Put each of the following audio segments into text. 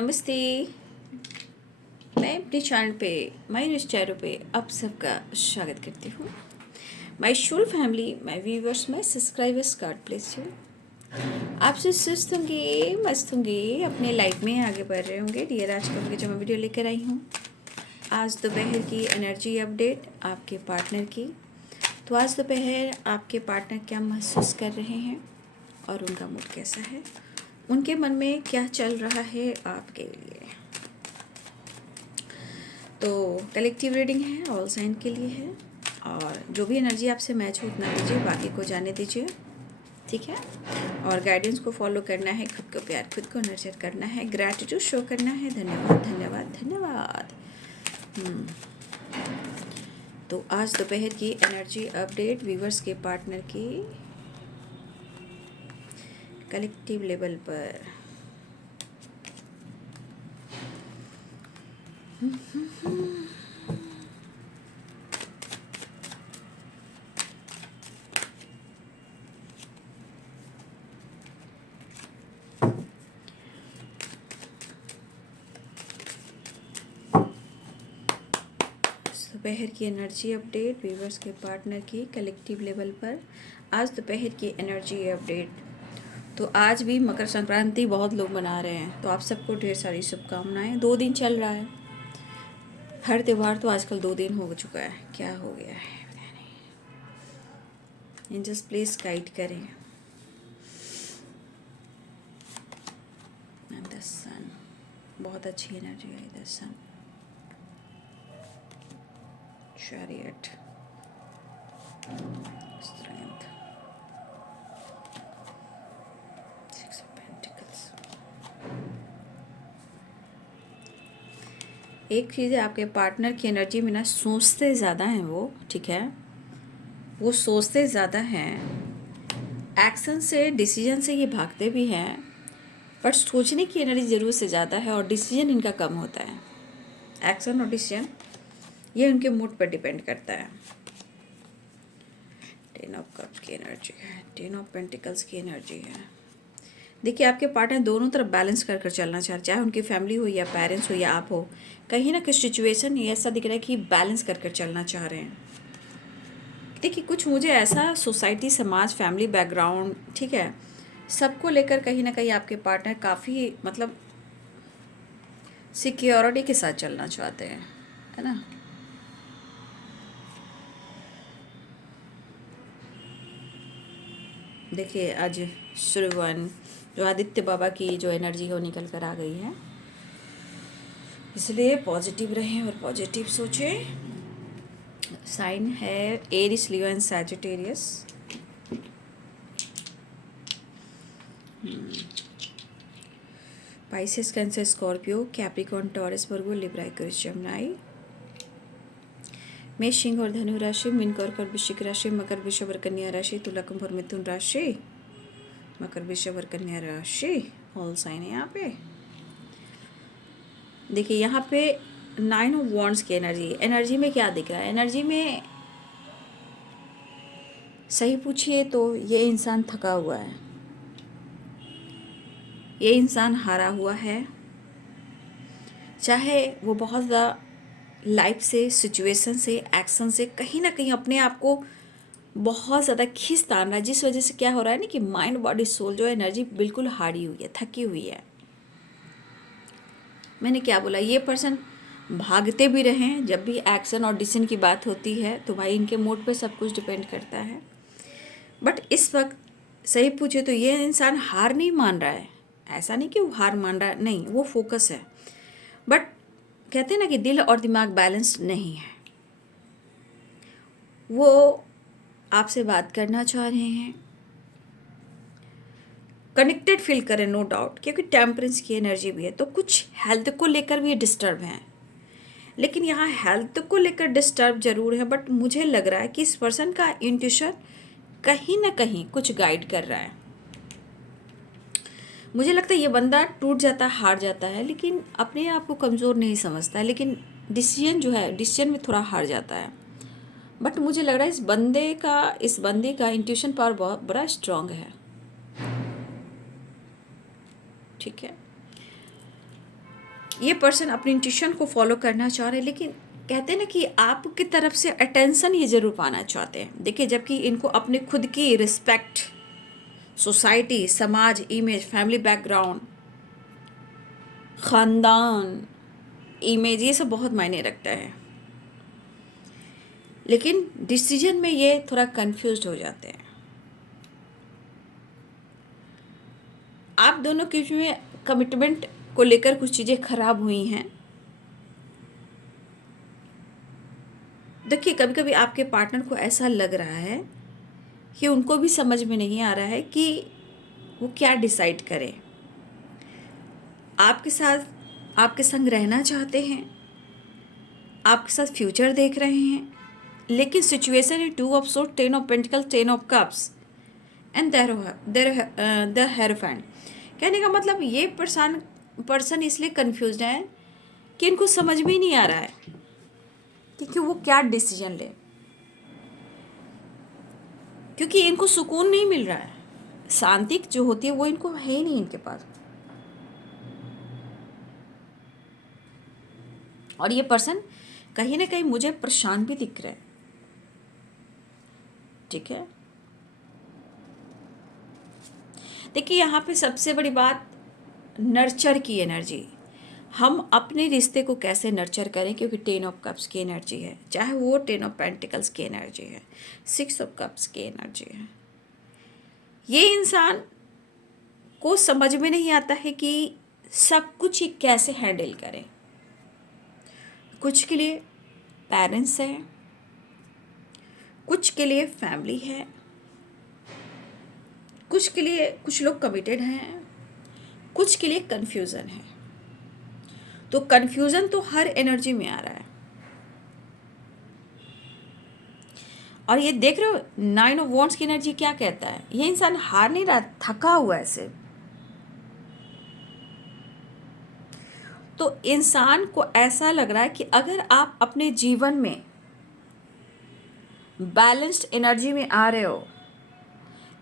नमस्ते। मैं अपने चैनल पे मायूस चैनल पे आप सबका स्वागत करती हूँ। My whole family, my viewers, my subscribers, God bless you. आप सब सुस्त होंगे, मस्त होंगे, अपने लाइफ में आगे बढ़ रहे होंगे। डियर, आज का जो मैं वीडियो लेकर आई हूँ, आज दोपहर की एनर्जी अपडेट आपके पार्टनर की। तो आज दोपहर आपके पार्टनर क्या महसूस कर रहे हैं और उनका मूड कैसा है, उनके मन में क्या चल रहा है आपके लिए। तो कलेक्टिव रीडिंग है, ऑल साइन के लिए है, और जो भी एनर्जी आपसे मैच हो उतना लीजिए, बाकी को जाने दीजिए, ठीक है। और गाइडेंस को फॉलो करना है, खुद को प्यार, खुद को नर्चर करना है, ग्रैटिट्यूड शो करना है। धन्यवाद धन्यवाद धन्यवाद। तो आज दोपहर की एनर्जी अपडेट व्यूवर्स के पार्टनर की कलेक्टिव लेवल पर। दोपहर की एनर्जी अपडेट व्यूवर्स के पार्टनर की कलेक्टिव लेवल पर। आज दोपहर की एनर्जी अपडेट। तो आज भी मकर संक्रांति बहुत लोग मना रहे हैं, तो आप सबको ढेर सारी शुभकामनाएं। 2 दिन चल रहा है, हर त्यौहार तो आजकल 2 दिन हो चुका है, क्या हो गया है पता नहीं। एंजल्स प्लीज गाइड करें। द सन, बहुत अच्छी एनर्जी है। The sun, chariot, strength, 6 of pentacles. एक चीज़ है, आपके पार्टनर की एनर्जी में ना सोचते ज़्यादा हैं वो, ठीक है। वो सोचते ज़्यादा हैं, एक्शन से, डिसीजन से ये भागते भी हैं, पर सोचने की एनर्जी ज़रूर से ज़्यादा है और डिसीजन इनका कम होता है। एक्शन और डिसीजन ये उनके मूड पर डिपेंड करता है। 10 ऑफ कप्स की एनर्जी है, 10 ऑफ पेंटिकल्स की एनर्जी है। देखिए, आपके पार्टनर दोनों तरफ बैलेंस कर कर चलना चाह रहे, चाहे उनकी फैमिली हो या पेरेंट्स हो या आप हो। कहीं ना कहीं सिचुएशन ऐसा दिख रहा है कि बैलेंस कर कर चलना चाह रहे हैं। देखिए, कुछ मुझे ऐसा सोसाइटी, समाज, फैमिली बैकग्राउंड, ठीक है, सबको लेकर कहीं ना कहीं आपके पार्टनर काफ़ी मतलब सिक्योरिटी के साथ चलना चाहते हैं, है ना। देखिए, आज श्रवण जो आदित्य बाबा की जो एनर्जी है वो निकल कर आ गई है, इसलिए पॉजिटिव रहें और पॉजिटिव सोचें। साइन है Aries, Leo and Sagittarius. Pisces, Cancer, Scorpio, Capricorn, Taurus, Virgo, Libra, Aquarius, Gemini. मेष, सिंह और धनु राशि, मीन, कर्क और वृश्चिक राशि, मकर, वृषभ और कन्या राशि, तुला, कुंभ और मिथुन राशि। मकर, वृषभ और कन्या राशि ऑल साइन है यहाँ पे। देखिए, यहाँ पे 9 ऑफ वॉन्ड्स की एनर्जी में क्या दिख रहा है? एनर्जी में सही पूछिए तो ये इंसान थका हुआ है, ये इंसान हारा हुआ है, चाहे वो बहुत ज़्यादा लाइफ से, सिचुएशन से, एक्शन से कहीं ना कहीं अपने आप को बहुत ज़्यादा खींच तान रहा है, जिस वजह से क्या हो रहा है ना कि माइंड, बॉडी, सोल जो एनर्जी बिल्कुल हारी हुई है, थकी हुई है। मैंने क्या बोला, ये पर्सन भागते भी रहें, जब भी एक्शन और डिसीजन की बात होती है तो भाई इनके मूड पे सब कुछ डिपेंड करता है। बट इस वक्त सही पूछे तो ये इंसान हार नहीं मान रहा है। ऐसा नहीं कि वो हार मान रहा है, नहीं, वो फोकस है। बट कहते हैं ना कि दिल और दिमाग बैलेंस नहीं है। वो आपसे बात करना चाह रहे हैं, कनेक्टेड फील करें, नो डाउट, क्योंकि टेम्परेंस की एनर्जी भी है, तो कुछ हेल्थ को लेकर भी डिस्टर्ब हैं। लेकिन यहाँ हेल्थ को लेकर डिस्टर्ब जरूर है, बट मुझे लग रहा है कि इस पर्सन का इंट्यूशन कहीं ना कहीं कुछ गाइड कर रहा है। मुझे लगता है ये बंदा टूट जाता है, हार जाता है, लेकिन अपने आप को कमज़ोर नहीं समझता है, लेकिन डिसीजन जो है, डिसीजन में थोड़ा हार जाता है। बट मुझे लग रहा है इस बंदे का इंट्यूशन पावर बहुत बड़ा स्ट्रांग है, ठीक है। ये पर्सन अपनी इंट्यूशन को फॉलो करना चाह रहे हैं, लेकिन कहते हैं ना कि आपकी तरफ से अटेंशन ये ज़रूर पाना चाहते हैं। देखिए, जबकि इनको अपने खुद की रिस्पेक्ट, सोसाइटी, समाज, इमेज, फैमिली बैकग्राउंड, ख़ानदान, इमेज, ये सब बहुत मायने रखता है। लेकिन डिसीजन में ये थोड़ा कंफ्यूज हो जाते हैं। आप दोनों के बीच में कमिटमेंट को लेकर कुछ चीज़ें खराब हुई हैं। देखिए, कभी कभी आपके पार्टनर को ऐसा लग रहा है कि उनको भी समझ में नहीं आ रहा है कि वो क्या डिसाइड करें। आपके साथ, आपके संग रहना चाहते हैं, आपके साथ फ्यूचर देख रहे हैं, लेकिन सिचुएशन है 2 of sword, 10 of pentacle, 10 of cups and the hierophant. कहने का मतलब ये पर्सन इसलिए कंफ्यूज है कि इनको समझ में ही नहीं आ रहा है कि वो क्या डिसीजन ले, क्योंकि इनको सुकून नहीं मिल रहा है। शांति जो होती है वो इनको है ही नहीं इनके पास। और ये पर्सन कहीं ना कहीं मुझे परेशान भी दिख रहा है। ठीक है, देखिए यहाँ पे सबसे बड़ी बात नर्चर की एनर्जी। हम अपने रिश्ते को कैसे नर्चर करें, क्योंकि 10 ऑफ कप्स की एनर्जी है, चाहे वो 10 ऑफ पेंटिकल्स की एनर्जी है, 6 ऑफ कप्स की एनर्जी है। ये इंसान को समझ में नहीं आता है कि सब कुछ ही कैसे हैंडल करें। कुछ के लिए पेरेंट्स हैं, कुछ के लिए फैमिली है, कुछ के लिए कुछ लोग कमिटेड हैं, कुछ के लिए कन्फ्यूज़न है। तो कन्फ्यूज़न तो हर एनर्जी में आ रहा है। और ये देख रहे हो 9 ऑफ वॉन्ड्स की एनर्जी क्या कहता है, ये इंसान हार नहीं रहा, थका हुआ है सिर्फ। तो इंसान को ऐसा लग रहा है कि अगर आप अपने जीवन में बैलेंस्ड एनर्जी में आ रहे हो,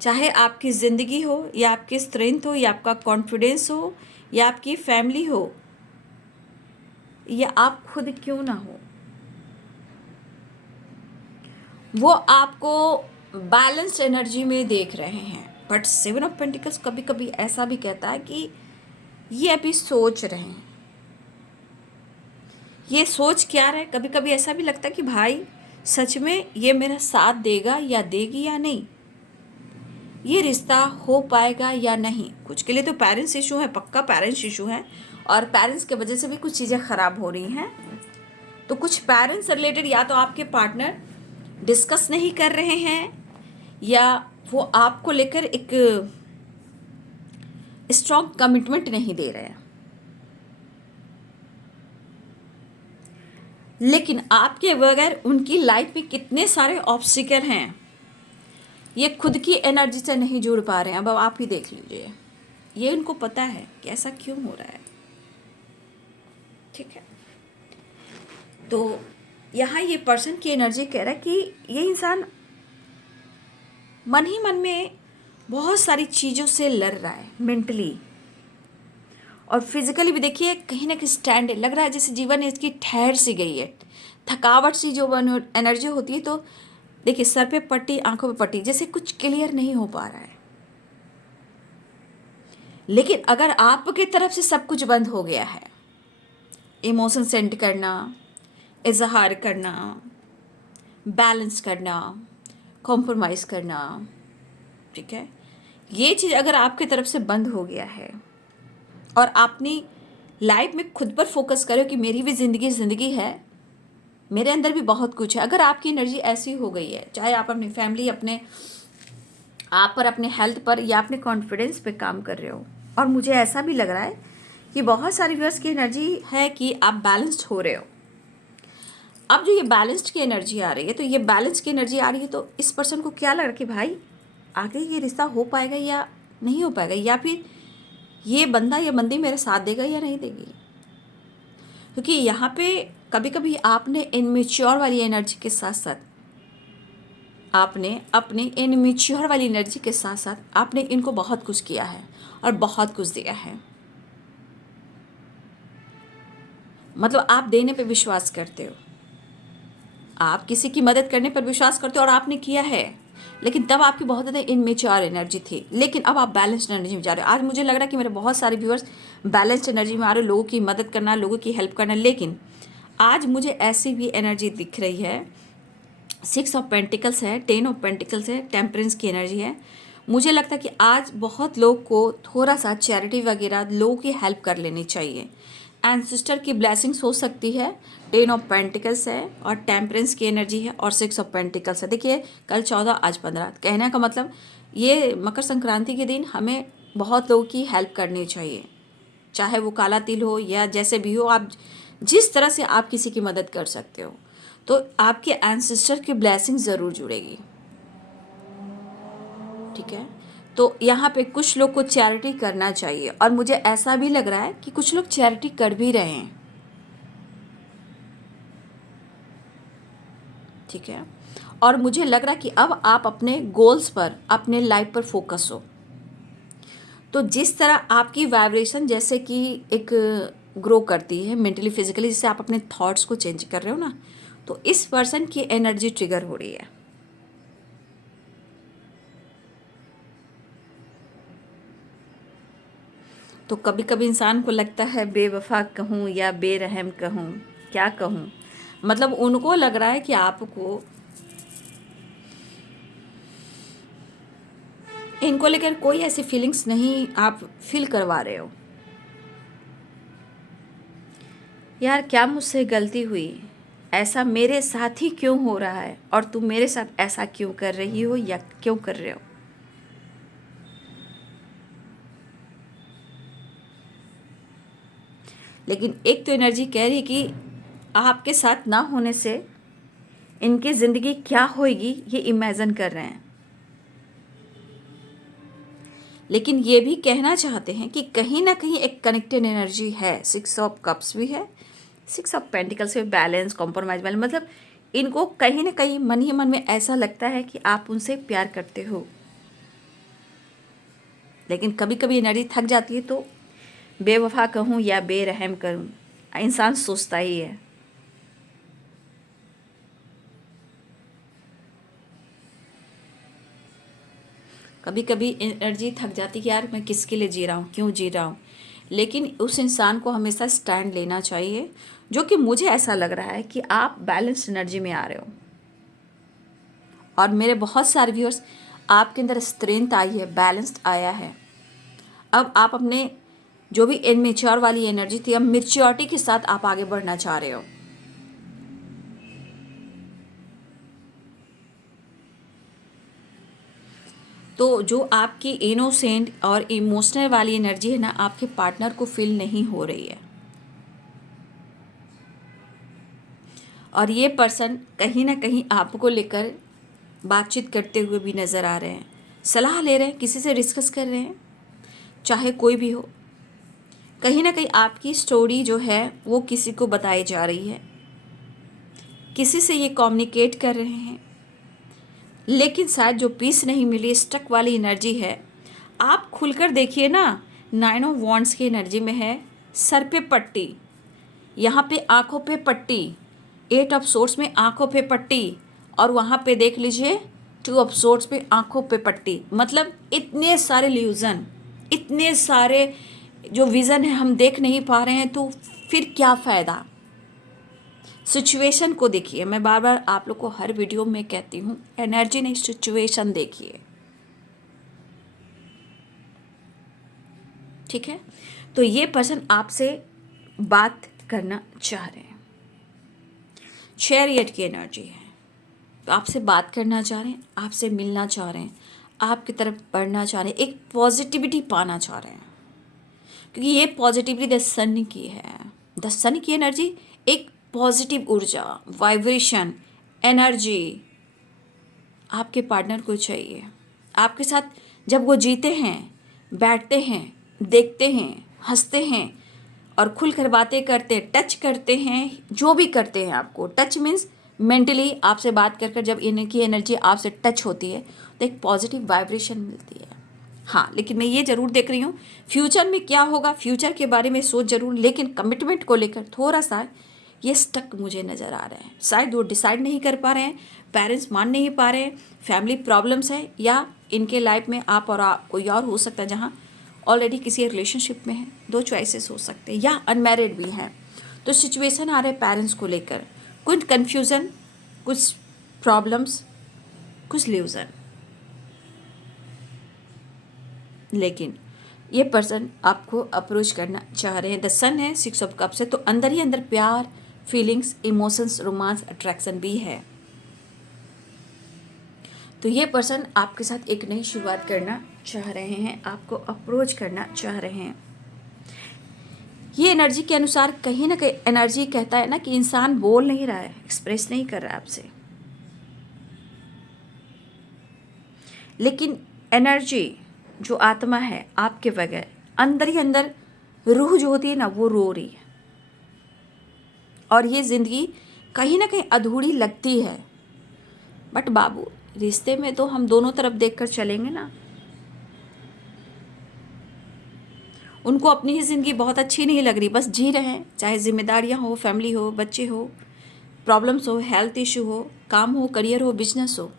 चाहे आपकी ज़िंदगी हो या आपकी स्ट्रेंथ हो या आपका कॉन्फिडेंस हो या आपकी फैमिली हो या आप खुद क्यों ना हो, वो आपको बैलेंस्ड एनर्जी में देख रहे हैं। बट 7 ऑफ पेंटिकल्स कभी कभी ऐसा भी कहता है कि ये अभी सोच रहे हैं। ये सोच क्या रहे, कभी कभी ऐसा भी लगता है कि भाई सच में ये मेरा साथ देगा या देगी या नहीं, ये रिश्ता हो पाएगा या नहीं। कुछ के लिए तो पेरेंट्स इशू है, पक्का पेरेंट्स इशू है, और पेरेंट्स की वजह से भी कुछ चीज़ें ख़राब हो रही हैं। तो कुछ पेरेंट्स रिलेटेड या तो आपके पार्टनर डिस्कस नहीं कर रहे हैं या वो आपको लेकर एक स्ट्रॉन्ग कमिटमेंट नहीं दे रहे हैं। लेकिन आपके बगैर उनकी लाइफ में कितने सारे ऑब्स्टिकल हैं, ये खुद की एनर्जी से नहीं जुड़ पा रहे हैं। अब आप ही देख लीजिए, ये उनको पता है कि ऐसा क्यों हो रहा है। ठीक है, तो यहाँ ये पर्सन की एनर्जी कह रहा है कि ये इंसान मन ही मन में बहुत सारी चीज़ों से लड़ रहा है, मेंटली और फिजिकली भी। देखिए कहीं ना कहीं स्टैंड लग रहा है, जैसे जीवन इसकी ठहर सी गई है, थकावट सी जो एनर्जी होती है। तो देखिए सर पे पट्टी, आंखों पे पट्टी, जैसे कुछ क्लियर नहीं हो पा रहा है। लेकिन अगर आपके तरफ से सब कुछ बंद हो गया है, इमोशन सेंड करना, इजहार करना, बैलेंस करना, कॉम्प्रोमाइज़ करना, ठीक है, ये चीज़ अगर आपकी तरफ से बंद हो गया है और अपनी लाइफ में खुद पर फोकस करो कि मेरी भी ज़िंदगी है, मेरे अंदर भी बहुत कुछ है। अगर आपकी एनर्जी ऐसी हो गई है, चाहे आप अपनी फैमिली, अपने आप पर, अपने हेल्थ पर या अपने कॉन्फिडेंस पे काम कर रहे हो, और मुझे ऐसा भी लग रहा है कि बहुत सारी व्यूअर्स की एनर्जी है कि आप बैलेंस्ड हो रहे हो। अब जो ये बैलेंस्ड की एनर्जी आ रही है, तो ये बैलेंस की एनर्जी आ रही है, तो इस पर्सन को क्या लग रहा है कि भाई आगे ये रिश्ता हो पाएगा या नहीं हो पाएगा, या फिर ये बंदा या बंदी मेरे साथ देगा या नहीं देगी। क्योंकि यहाँ पे कभी कभी आपने इनमेच्योर वाली एनर्जी के साथ साथ, आपने अपने इनमेच्योर वाली एनर्जी के साथ साथ आपने इनको बहुत कुछ किया है और बहुत कुछ दिया है। मतलब आप देने पे विश्वास करते हो, आप किसी की मदद करने पर विश्वास करते हो और आपने किया है, लेकिन तब आपकी बहुत ज़्यादा इनमेच्योर एनर्जी थी, लेकिन अब आप बैलेंस्ड एनर्जी में जा रहे हो। आज मुझे लग रहा है कि मेरे बहुत सारे व्यूअर्स बैलेंस्ड एनर्जी में आ रहे हो, लोगों की मदद करना, लोगों की हेल्प करना। लेकिन आज मुझे ऐसी भी एनर्जी दिख रही है, 6 ऑफ पेंटिकल्स है, 10 ऑफ पेंटिकल्स है, टेम्परेंस की एनर्जी है। मुझे लगता है कि आज बहुत लोग को थोड़ा सा चैरिटी वगैरह लोगों की हेल्प कर लेनी चाहिए। एंड सिस्टर की ब्लेसिंग्स हो सकती है। 10 ऑफ पेंटिकल्स है और टेम्परेंस की एनर्जी है और 6 ऑफ पेंटिकल्स है। देखिए कल 14 आज 15, कहने का मतलब ये मकर संक्रांति के दिन हमें बहुत लोगों की हेल्प करनी चाहिए, चाहे वो काला तिल हो या जैसे भी हो। आप जिस तरह से आप किसी की मदद कर सकते हो, तो आपके एंसेस्टर की ब्लेसिंग ज़रूर जुड़ेगी। ठीक है, तो यहाँ पे कुछ लोग को चैरिटी करना चाहिए और मुझे ऐसा भी लग रहा है कि कुछ लोग चैरिटी कर भी रहे हैं। ठीक है, और मुझे लग रहा है कि अब आप अपने गोल्स पर, अपने लाइफ पर फोकस हो। तो जिस तरह आपकी वाइब्रेशन जैसे कि एक ग्रो करती है मेंटली फिजिकली, जिससे आप अपने थॉट्स को चेंज कर रहे हो ना, तो इस पर्सन की एनर्जी ट्रिगर हो रही है। तो कभी कभी इंसान को लगता है बेवफा कहूँ या बेरहम कहूँ, क्या कहूँ, मतलब उनको लग रहा है कि आपको इनको लेकर कोई ऐसी फीलिंग्स नहीं आप फील करवा रहे हो। यार क्या मुझसे गलती हुई, ऐसा मेरे साथ ही क्यों हो रहा है और तुम मेरे साथ ऐसा क्यों कर रही हो या क्यों कर रहे हो। लेकिन एक तो एनर्जी कह रही कि आपके साथ ना होने से इनकी ज़िंदगी क्या होएगी ये इमेजिन कर रहे हैं। लेकिन ये भी कहना चाहते हैं कि कहीं ना कहीं एक कनेक्टेड एनर्जी है। 6 ऑफ कप्स भी है, 6 ऑफ पेंटिकल्स में बैलेंस, कॉम्प्रोमाइज बैलेंस, मतलब इनको कहीं ना कहीं मन ही मन में ऐसा लगता है कि आप उनसे प्यार करते हो। लेकिन कभी कभी एनर्जी थक जाती है तो बेवफा कहूँ या बेरहम करूँ, इंसान सोचता ही है। कभी कभी एनर्जी थक जाती है कि यार मैं किसके लिए जी रहा हूँ, क्यों जी रहा हूँ। लेकिन उस इंसान को हमेशा स्टैंड लेना चाहिए, जो कि मुझे ऐसा लग रहा है कि आप बैलेंस्ड एनर्जी में आ रहे हो। और मेरे बहुत सारे व्यूअर्स, आपके अंदर स्ट्रेंथ आई है, बैलेंस्ड आया है। अब आप अपने जो भी इनमेच्योर वाली एनर्जी थी, अब मेच्योरिटी के साथ आप आगे बढ़ना चाह रहे हो। तो जो आपकी इनोसेंट और इमोशनल वाली एनर्जी है ना, आपके पार्टनर को फील नहीं हो रही है। और ये पर्सन कहीं ना कहीं आपको लेकर बातचीत करते हुए भी नज़र आ रहे हैं, सलाह ले रहे हैं, किसी से डिस्कस कर रहे हैं, चाहे कोई भी हो। कहीं ना कहीं आपकी स्टोरी जो है वो किसी को बताई जा रही है, किसी से ये कम्युनिकेट कर रहे हैं। लेकिन शायद जो पीस नहीं मिली, स्टक वाली एनर्जी है। आप खुलकर देखिए ना, 9 ऑफ वॉन्ड्स की एनर्जी में है सर पे पट्टी, यहाँ पे आंखों पे पट्टी, 8 ऑफ सोर्ट्स में आंखों पे पट्टी, और वहाँ पे देख लीजिए 2 ऑफ सोर्ट्स पे आंखों पे पट्टी। मतलब इतने सारे ल्यूजन, इतने सारे जो विज़न है हम देख नहीं पा रहे हैं, तो फिर क्या फ़ायदा। सिचुएशन को देखिए, मैं बार बार आप लोग को हर वीडियो में कहती हूँ, एनर्जी नहीं सिचुएशन देखिए। ठीक है, तो ये पर्सन आपसे बात करना चाह रहे हैं, चैरियट की एनर्जी है, तो आपसे बात करना चाह रहे हैं, आपसे मिलना चाह रहे हैं, आपकी तरफ बढ़ना चाह रहे हैं, एक पॉजिटिविटी पाना चाह रहे हैं। क्योंकि ये पॉजिटिविटी द सन की है। द सन की एनर्जी एक पॉजिटिव ऊर्जा, वाइब्रेशन, एनर्जी आपके पार्टनर को चाहिए। आपके साथ जब वो जीते हैं, बैठते हैं, देखते हैं, हंसते हैं और खुलकर बातें करते हैं, टच करते हैं, जो भी करते हैं, आपको टच मीन्स मेंटली आपसे बात कर कर जब इनकी एनर्जी आपसे टच होती है तो एक पॉजिटिव वाइब्रेशन मिलती है। हाँ, लेकिन मैं ये ज़रूर देख रही हूँ फ्यूचर में क्या होगा, फ्यूचर के बारे में सोच ज़रूर, लेकिन कमिटमेंट को लेकर थोड़ा सा ये स्टक मुझे नज़र आ रहा है। शायद वो डिसाइड नहीं कर पा रहे हैं, पेरेंट्स मान नहीं पा रहे हैं, फैमिली प्रॉब्लम्स है, या इनके लाइफ में आप और कोई और हो सकता है जहाँ ऑलरेडी किसी रिलेशनशिप में है। दो चॉइसेस हो सकते हैं, या अनमैरिड भी हैं। तो सिचुएशन आ रहे हैं पेरेंट्स को लेकर, कुछ कन्फ्यूज़न, कुछ प्रॉब्लम्स, कुछ ल्यूज़न। लेकिन ये पर्सन आपको अप्रोच करना चाह रहे हैं। द सन है 6 ऑफ कप्स है, तो अंदर ही अंदर प्यार, फीलिंग्स, इमोशंस, रोमांस, अट्रैक्शन भी है। तो ये पर्सन आपके साथ एक नई शुरुआत करना चाह रहे हैं, आपको अप्रोच करना चाह रहे हैं। ये एनर्जी के अनुसार कहीं ना कहीं एनर्जी कहता है ना कि इंसान बोल नहीं रहा है, एक्सप्रेस नहीं कर रहा है आपसे, लेकिन एनर्जी जो आत्मा है आपके बगैर अंदर ही अंदर रूह जो होती है ना, वो रो रही है। और ये ज़िंदगी कहीं ना कहीं अधूरी लगती है, बट बाबू रिश्ते में तो हम दोनों तरफ देखकर चलेंगे ना। उनको अपनी ही ज़िंदगी बहुत अच्छी नहीं लग रही, बस जी रहे हैं, चाहे जिम्मेदारियां हो, फैमिली हो, बच्चे हो, प्रॉब्लम्स हो, हेल्थ इशू हो, काम हो, करियर हो, बिजनेस हो।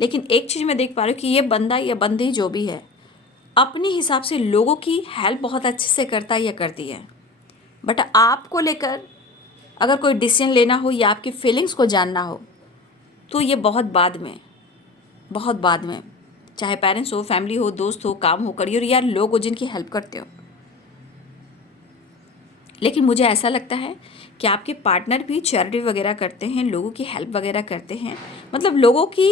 लेकिन एक चीज़ मैं देख पा रही हूँ कि ये बंदा या बंदी जो भी है अपने हिसाब से लोगों की हेल्प बहुत अच्छे से करता है या करती है, बट आपको लेकर अगर कोई डिसीजन लेना हो या आपकी फीलिंग्स को जानना हो तो ये बहुत बाद में, बहुत बाद में, चाहे पेरेंट्स हो, फैमिली हो, दोस्त हो, काम हो, करियर, या लोग हो जिनकी हेल्प करते हो। लेकिन मुझे ऐसा लगता है कि आपके पार्टनर भी चैरिटी वगैरह करते हैं, लोगों की हेल्प वगैरह करते हैं, मतलब लोगों की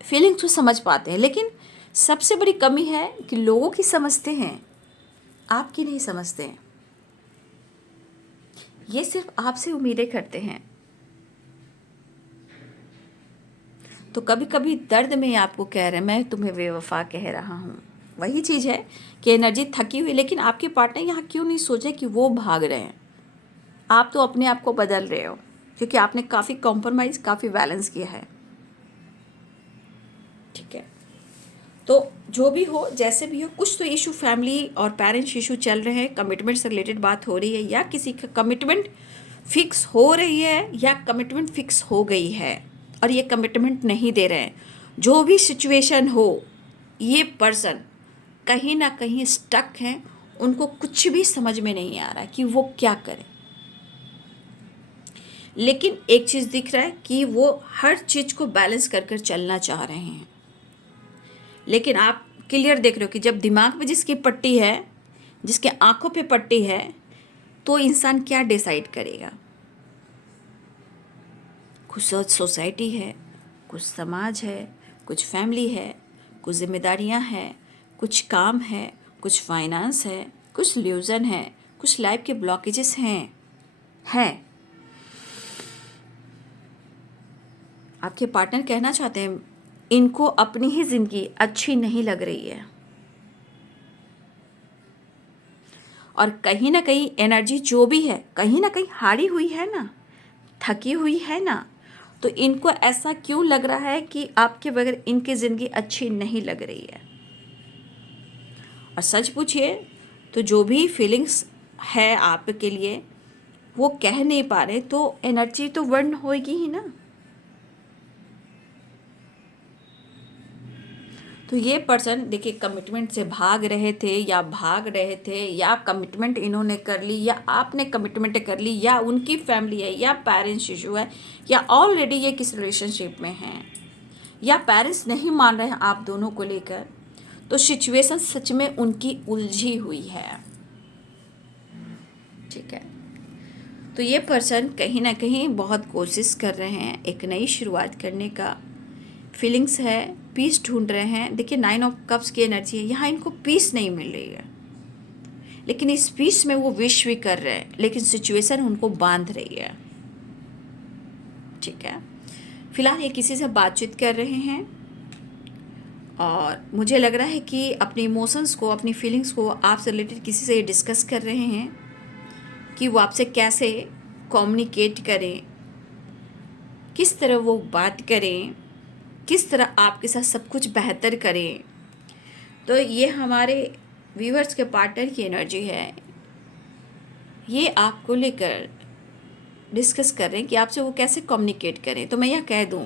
फीलिंग्स को समझ पाते हैं। लेकिन सबसे बड़ी कमी है कि लोगों की समझते हैं, आपकी नहीं समझते हैं। ये सिर्फ आपसे उम्मीदें करते हैं। तो कभी कभी दर्द में आपको कह रहे हैं मैं तुम्हें बेवफा कह रहा हूँ। वही चीज़ है कि एनर्जी थकी हुई, लेकिन आपके पार्टनर यहाँ क्यों नहीं सोचे कि वो भाग रहे हैं। आप तो अपने आप को बदल रहे हो, क्योंकि आपने काफ़ी कॉम्प्रोमाइज़, काफ़ी बैलेंस किया है। ठीक है, तो जो भी हो, जैसे भी हो, कुछ तो इशू फैमिली और पेरेंट्स इशू चल रहे हैं, कमिटमेंट से रिलेटेड बात हो रही है, या किसी का कमिटमेंट फिक्स हो रही है, या कमिटमेंट फिक्स हो गई है और ये कमिटमेंट नहीं दे रहे हैं। जो भी सिचुएशन हो, ये पर्सन कहीं ना कहीं स्टक हैं, उनको कुछ भी समझ में नहीं आ रहा है कि वो क्या करें। लेकिन एक चीज़ दिख रहा है कि वो हर चीज़ को बैलेंस कर कर चलना चाह रहे हैं। लेकिन आप क्लियर देख रहे हो कि जब दिमाग में जिसकी पट्टी है, जिसके आंखों पे पट्टी है, तो इंसान क्या डिसाइड करेगा। कुछ सोसाइटी है, कुछ समाज है, कुछ फैमिली है, कुछ जिम्मेदारियां हैं, कुछ काम है, कुछ फाइनेंस है, कुछ ल्यूजन है, कुछ लाइफ के ब्लॉकेजेस हैं। आपके पार्टनर कहना चाहते हैं इनको अपनी ही ज़िंदगी अच्छी नहीं लग रही है, और कहीं ना कहीं एनर्जी जो भी है कहीं ना कहीं हारी हुई है ना, थकी हुई है ना। तो इनको ऐसा क्यों लग रहा है कि आपके बगैर इनकी ज़िंदगी अच्छी नहीं लग रही है। और सच पूछिए तो जो भी फीलिंग्स है आपके लिए वो कह नहीं पा रहे, तो एनर्जी तो वर्न होएगी ही ना। तो ये पर्सन देखिए कमिटमेंट से भाग रहे थे, या कमिटमेंट इन्होंने कर ली, या आपने कमिटमेंट कर ली, या उनकी फैमिली है, या पेरेंट्स इशू है, या ऑलरेडी ये किस रिलेशनशिप में हैं, या पेरेंट्स नहीं मान रहे हैं आप दोनों को लेकर। तो सिचुएशन सच में उनकी उलझी हुई है। ठीक है, तो ये पर्सन कहीं ना कहीं बहुत कोशिश कर रहे हैं एक नई शुरुआत करने का, फीलिंग्स है, पीस ढूंढ रहे हैं। देखिए 9 ऑफ कप्स की एनर्जी है, यहाँ इनको पीस नहीं मिल रही है, लेकिन इस पीस में वो विश भी कर रहे हैं, लेकिन सिचुएशन उनको बांध रही है। ठीक है, फिलहाल ये किसी से बातचीत कर रहे हैं, और मुझे लग रहा है कि अपने इमोशंस को, अपनी फीलिंग्स को आपसे रिलेटेड किसी से डिस्कस कर रहे हैं कि वो आपसे कैसे कम्युनिकेट करें, किस तरह वो बात करें, किस तरह आपके साथ सब कुछ बेहतर करें। तो ये हमारे व्यूअर्स के पार्टनर की एनर्जी है, ये आपको लेकर डिस्कस कर रहे हैं कि आपसे वो कैसे कम्युनिकेट करें। तो मैं यह कह दूं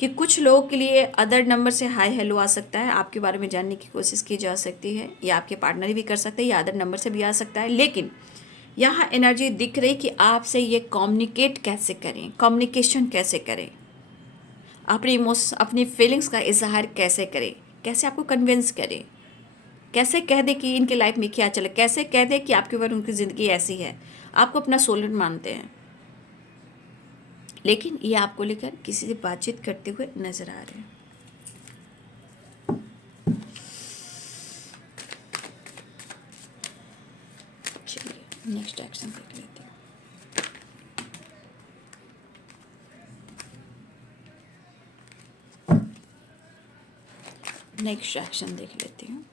कि कुछ लोगों के लिए अदर नंबर से हाय हेलो आ सकता है, आपके बारे में जानने की कोशिश की जा सकती है, या आपके पार्टनर भी कर सकते हैं, या अदर नंबर से भी आ सकता है। लेकिन यहाँ एनर्जी दिख रही कि आपसे ये कम्युनिकेट कैसे करें, कम्युनिकेशन कैसे करें, अपनी इमोशन अपनी फीलिंग्स का इजहार कैसे करें, कैसे आपको कन्विंस करें, कैसे कह दे कि इनके लाइफ में क्या चले, कैसे कह दे कि आपके ऊपर उनकी ज़िंदगी ऐसी है, आपको अपना सोलमेट मानते हैं, लेकिन ये आपको लेकर किसी से बातचीत करते हुए नजर आ रहे हैं। चलिए नेक्स्ट एक्शन देख लेते हैं। नेक्स्ट एक्शन देख लेती हूँ।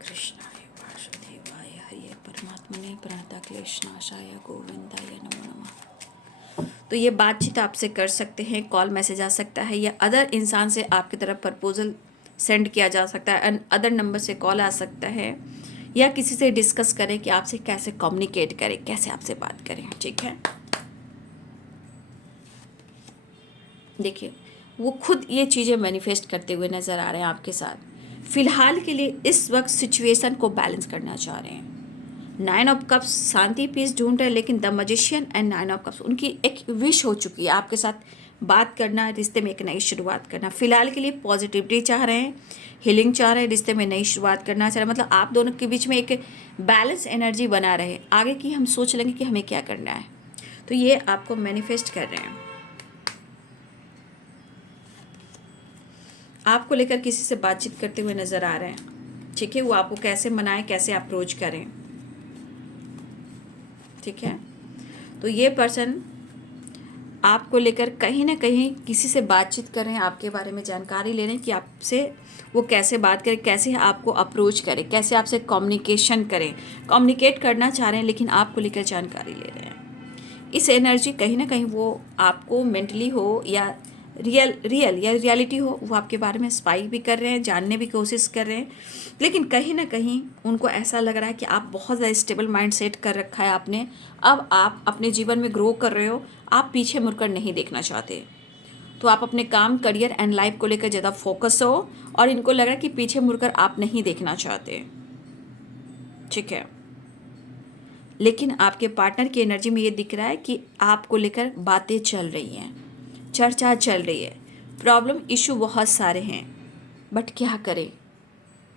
कृष्णाय वासुदेवाय हरिये परमात्मने प्रणतक्लेशनाशाय गोविंदाय नमो नमः। तो ये बातचीत आपसे कर सकते हैं, कॉल मैसेज आ सकता है, या अदर इंसान से आपकी तरफ प्रपोजल सेंड किया जा सकता है, अदर नंबर से कॉल आ सकता है, या किसी से डिस्कस करें कि आपसे कैसे कम्युनिकेट करें, कैसे आपसे बात करें। ठीक है, देखिए वो खुद ये चीज़ें मैनिफेस्ट करते हुए नज़र आ रहे हैं आपके साथ। फिलहाल के लिए इस वक्त सिचुएशन को बैलेंस करना चाह रहे हैं। 9 ऑफ कप्स शांति पीस ढूंढ रहे हैं, लेकिन the magician and 9 of cups उनकी एक विश हो चुकी है आपके साथ बात करना, रिश्ते में एक नई शुरुआत करना। फिलहाल के लिए पॉजिटिविटी चाह रहे हैं, हीलिंग चाह रहे हैं, रिश्ते में नई शुरुआत करना चाह रहे हैं। मतलब आप दोनों के बीच में एक बैलेंस एनर्जी बना रहे। आगे की हम सोच लेंगे कि हमें क्या करना है, तो ये आपको मैनिफेस्ट कर रहे हैं। आपको लेकर किसी से बातचीत करते हुए नज़र आ रहे हैं। ठीक है, वो आपको कैसे मनाएं, कैसे अप्रोच करें। ठीक है, तो ये पर्सन आपको लेकर कहीं ना कहीं किसी से बातचीत कर रहे हैं, आपके बारे में जानकारी ले रहे हैं कि आपसे वो कैसे बात करें, कैसे आपको अप्रोच करें, कैसे आपसे कम्युनिकेशन करें, कम्युनिकेट करना चाह रहे हैं, लेकिन आपको लेकर जानकारी ले रहे हैं। इस एनर्जी कहीं ना कहीं वो आपको मेंटली हो या रियल या रियलिटी हो, वो आपके बारे में स्पाई भी कर रहे हैं, जानने भी कोशिश कर रहे हैं, लेकिन कहीं ना कहीं उनको ऐसा लग रहा है कि आप बहुत ज़्यादा स्टेबल माइंड सेट कर रखा है आपने। अब आप अपने जीवन में ग्रो कर रहे हो, आप पीछे मुड़कर नहीं देखना चाहते। तो आप अपने काम, करियर एंड लाइफ को लेकर ज़्यादा फोकस हो, और इनको लग रहा है कि पीछे मुड़कर आप नहीं देखना चाहते। ठीक है, लेकिन आपके पार्टनर की एनर्जी में ये दिख रहा है कि आपको लेकर बातें चल रही हैं, चर्चा चल रही है, प्रॉब्लम इशू बहुत सारे हैं, बट क्या करें,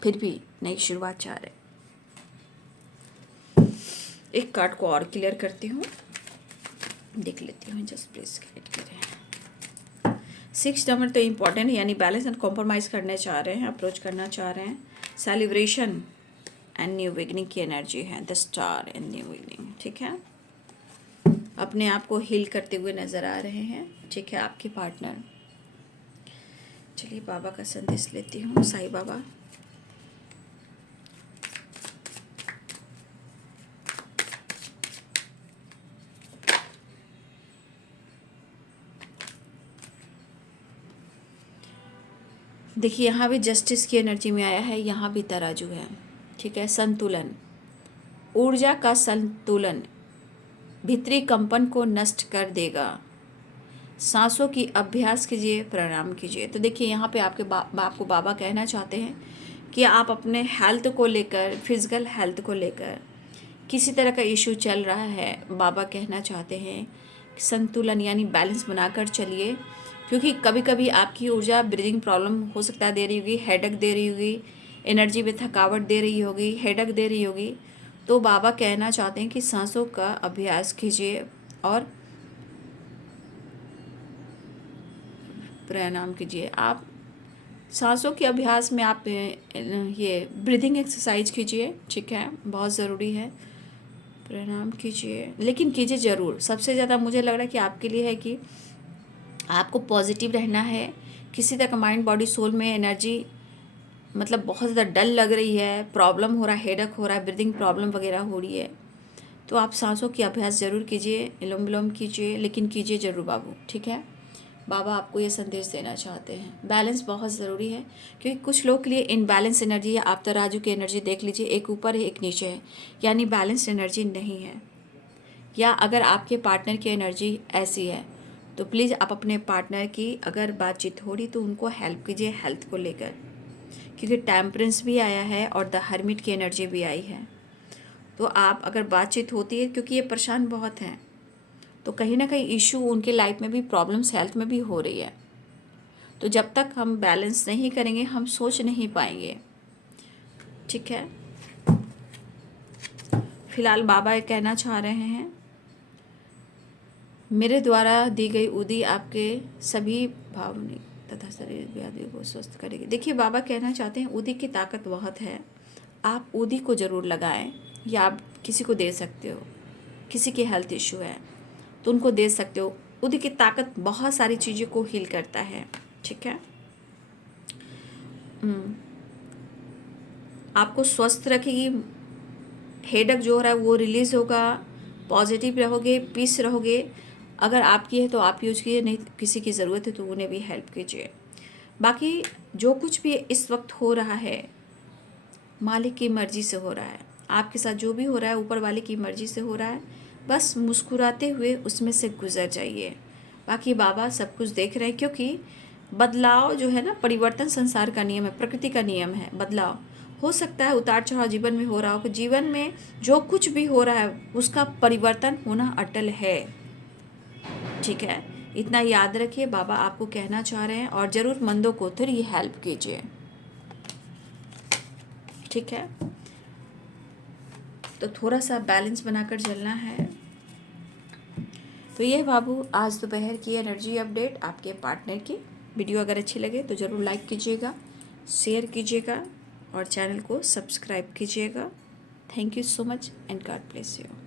फिर भी नई शुरुआत चाह रहे। एक कार्ड को और क्लियर करती हूँ, देख लेती हूँ, जस्ट प्लीज गाइड करें। 6 नंबर तो इम्पॉर्टेंट है, यानी बैलेंस एंड कॉम्प्रोमाइज़ करने चाह रहे हैं, अप्रोच करना चाह रहे हैं। सेलिब्रेशन एंड न्यू बिगनिंग की एनर्जी है, the star and new beginning. ठीक है, अपने आप को हील करते हुए नज़र आ रहे हैं। ठीक है, आपके पार्टनर। चलिए बाबा का संदेश लेती हूँ, साईं बाबा। देखिए यहाँ भी जस्टिस की एनर्जी में आया है, यहाँ भी तराजू है। ठीक है, संतुलन, ऊर्जा का संतुलन भीतरी कंपन को नष्ट कर देगा। सांसों की अभ्यास कीजिए, प्राणायाम कीजिए। तो देखिए यहाँ पे आपके आपको बाबा कहना चाहते हैं कि आप अपने हेल्थ को लेकर, फिजिकल हेल्थ को लेकर किसी तरह का इशू चल रहा है, बाबा कहना चाहते हैं संतुलन यानी बैलेंस बनाकर चलिए, क्योंकि कभी कभी आपकी ऊर्जा ब्रीदिंग प्रॉब्लम हो सकता है दे रही होगी, हेडेक दे रही होगी, एनर्जी में थकावट दे रही होगी, हेडेक दे रही होगी। तो बाबा कहना चाहते हैं कि सांसों का अभ्यास कीजिए और प्राणायाम कीजिए। आप सांसों के अभ्यास में आप ये ब्रीदिंग एक्सरसाइज कीजिए। ठीक है, बहुत ज़रूरी है। प्राणायाम कीजिए, लेकिन कीजिए ज़रूर। सबसे ज़्यादा मुझे लग रहा है कि आपके लिए है कि आपको पॉजिटिव रहना है। किसी तरह का माइंड, बॉडी, सोल में एनर्जी मतलब बहुत ज़्यादा डल लग रही है, प्रॉब्लम हो रहा है, हेडेक हो रहा है, ब्रीदिंग प्रॉब्लम वगैरह हो रही है, तो आप सांसों की अभ्यास ज़रूर कीजिए, अनुलोम विलोम कीजिए, लेकिन कीजिए ज़रूर बाबू। ठीक है, बाबा आपको ये संदेश देना चाहते हैं, बैलेंस बहुत ज़रूरी है, क्योंकि कुछ लोग के लिए इनबैलेंस एनर्जी है। आप तराजू की एनर्जी देख लीजिए, एक ऊपर है एक नीचे है, यानी बैलेंस एनर्जी नहीं है। या अगर आपके पार्टनर की एनर्जी ऐसी है तो प्लीज़ आप अपने पार्टनर की अगर बातचीत हो रही तो उनको हेल्प कीजिए हेल्थ को लेकर, क्योंकि टेम्परेंस भी आया है और द हर्मिट की एनर्जी भी आई है। तो आप अगर बातचीत होती है, क्योंकि ये परेशान बहुत हैं, तो कहीं ना कहीं इशू उनके लाइफ में भी, प्रॉब्लम्स हेल्थ में भी हो रही है। तो जब तक हम बैलेंस नहीं करेंगे हम सोच नहीं पाएंगे। ठीक है, फिलहाल बाबा ये कहना चाह रहे हैं, मेरे द्वारा दी गई उदी आपके सभी भावनिक तथा शरीर व्याधि को स्वस्थ करेगी। देखिए बाबा कहना चाहते हैं उदी की ताकत बहुत है, आप उदी को ज़रूर लगाएं, या आप किसी को दे सकते हो, किसी की हेल्थ इशू है तो उनको दे सकते हो। उदी की ताकत बहुत सारी चीज़ों को हील करता है। ठीक है, आपको स्वस्थ रखेगी, हेडक जो हो रहा है वो रिलीज़ होगा, पॉजिटिव रहोगे, पीस रहोगे। अगर आपकी है तो आप यूज कीजिए, नहीं किसी की ज़रूरत है तो उन्हें भी हेल्प कीजिए। बाकी जो कुछ भी इस वक्त हो रहा है मालिक की मर्ज़ी से हो रहा है, आपके साथ जो भी हो रहा है ऊपर वाले की मर्ज़ी से हो रहा है, बस मुस्कुराते हुए उसमें से गुजर जाइए। बाकी बाबा सब कुछ देख रहे हैं, क्योंकि बदलाव जो है ना, परिवर्तन संसार का नियम है, प्रकृति का नियम है। बदलाव हो सकता है, उतार चढ़ाव जीवन में हो रहा हो, जीवन में जो कुछ भी हो रहा है उसका परिवर्तन होना अटल है। ठीक है, इतना याद रखिए, बाबा आपको कहना चाह रहे हैं, और ज़रूरतमंदों को थोड़ी हेल्प कीजिए। ठीक है, तो थोड़ा सा बैलेंस बनाकर चलना है। तो ये बाबू आज दोपहर की एनर्जी अपडेट आपके पार्टनर की। वीडियो अगर अच्छी लगे तो ज़रूर लाइक कीजिएगा, शेयर कीजिएगा और चैनल को सब्सक्राइब कीजिएगा। Thank you so much and God bless you.